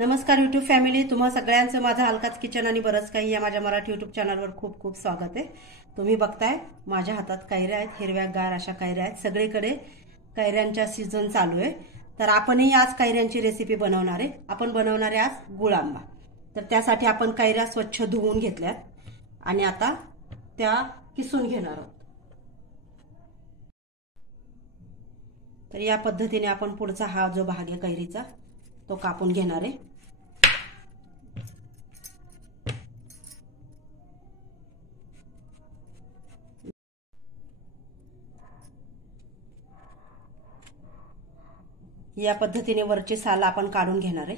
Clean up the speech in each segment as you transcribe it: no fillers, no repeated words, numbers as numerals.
नमस्कार YouTube family, तुम्हा सगळ्यांचं माझं अलकाच किचन आणि बरंच काही या माझ्या मराठी यूट्यूब चॅनलवर खूप खूप स्वागत आहे। तुम्ही बघताय माझ्या हातात कैऱ्या आहेत, हिरव्यागार अशा कैऱ्या आहेत। सगळीकडे कैऱ्यांचा सीझन चालू आहे, तर आपणही आज कैऱ्यांची रेसिपी बनवणार आहे। आपण बनवणार आहे आज गुळ आंबा। तर त्यासाठी आपण कैऱ्या स्वच्छ धुवून घेतल्यात आणि आता त्या किसून घेणार आहोत। तर या पद्धतीने आपण पुढचा हा जो भाग आहे कैरीचा तो कापून घेणार आहे। या पद्धतीने वरची साल आपण काढून घेणार आहे।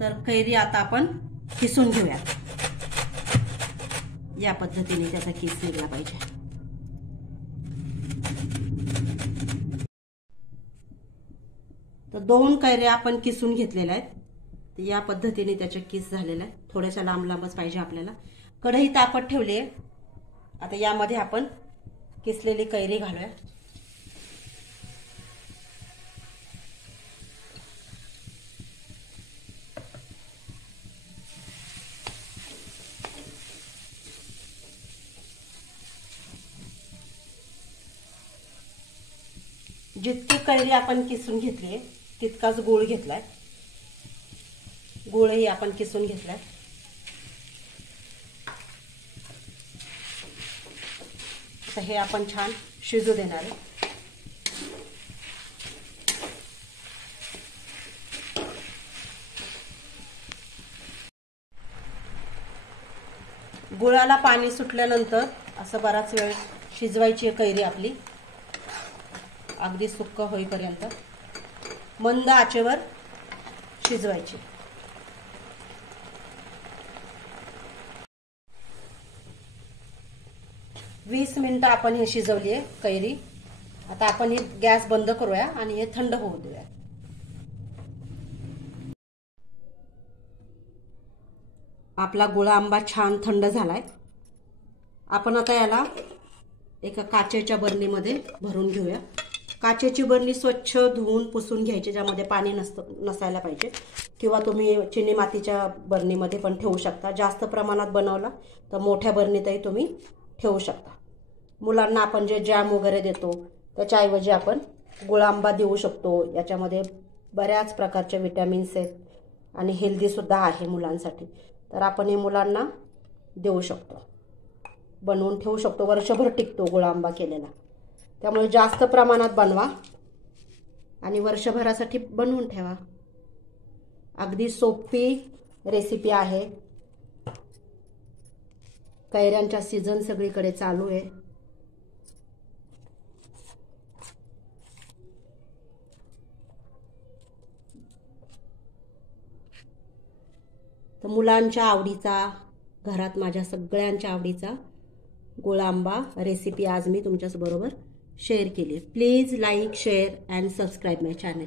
तर कैरी आता आपण किसून घेऊया। या पद्धतीने त्याचा किस निघला पाहिजे। तर दोन कैऱ्या आपण किसून घेतलेल्या आहेत। या पद्धतीने त्याचे किस झालेला आहे। थोड्याशा लांब लांबच पाहिजे आपल्याला। कढई तापत ठेवली आहे। आता यामध्ये आपण किसलेली कैरी घालूया। जितकी कैरी आपण किसून घेतली तितकाच गूळ घेतलाय। गूळही आपण किसून घेतलाय। तर हे आपण छान शिजू देणार आहे। गुळाला पाणी सुटल्यानंतर असं बराच वेळ शिजवायची कैरी आपली, अगदी सुक्क होईपर्यंत मंद आचेवर शिजवायची। वीस मिनिटं आपण हे शिजवली आहे कैरी। आता आपण ही गॅस बंद करूया आणि हे थंड होऊ देऊया। आपला गुळ आंबा छान थंड झालाय। आपण आता याला एका काचेच्या बरणीमध्ये भरून घेऊया। काचेची बरणी स्वच्छ धुवून पुसून घ्यायची, ज्यामध्ये पाणी नसायला पाहिजे, किंवा तुम्ही चिनी मातीच्या बरणीमध्ये पण ठेवू शकता। जास्त प्रमाणात बनवला तर मोठ्या बरणीतही तुम्ही ठेवू शकता। मुलांना आपण जे जॅम वगैरे देतो त्याच्याऐवजी आपण गुळ आंबा देऊ शकतो। याच्यामध्ये बऱ्याच प्रकारचे विटॅमिन्स आहेत आणि हेल्दी सुद्धा आहे मुलांसाठी। तर आपण हे मुलांना देऊ शकतो, बनवून ठेवू शकतो। वर्षभर टिकतो गुळ आंबा केलेला। त्यामुळे जास्त प्रमाणात बनवा आणि वर्षभरासाठी बनवून ठेवा। अगदी सोपी रेसिपी आहे। कैऱ्यांचा सीझन सगळीकडे चालू आहे। तर मुलांच्या आवडीचा, घरात माझ्या सगळ्यांच्या आवडीचा गुळ आंबा रेसिपी आज मी तुमच्याबरोबर शेअर केली। Please like, share and subscribe my channel.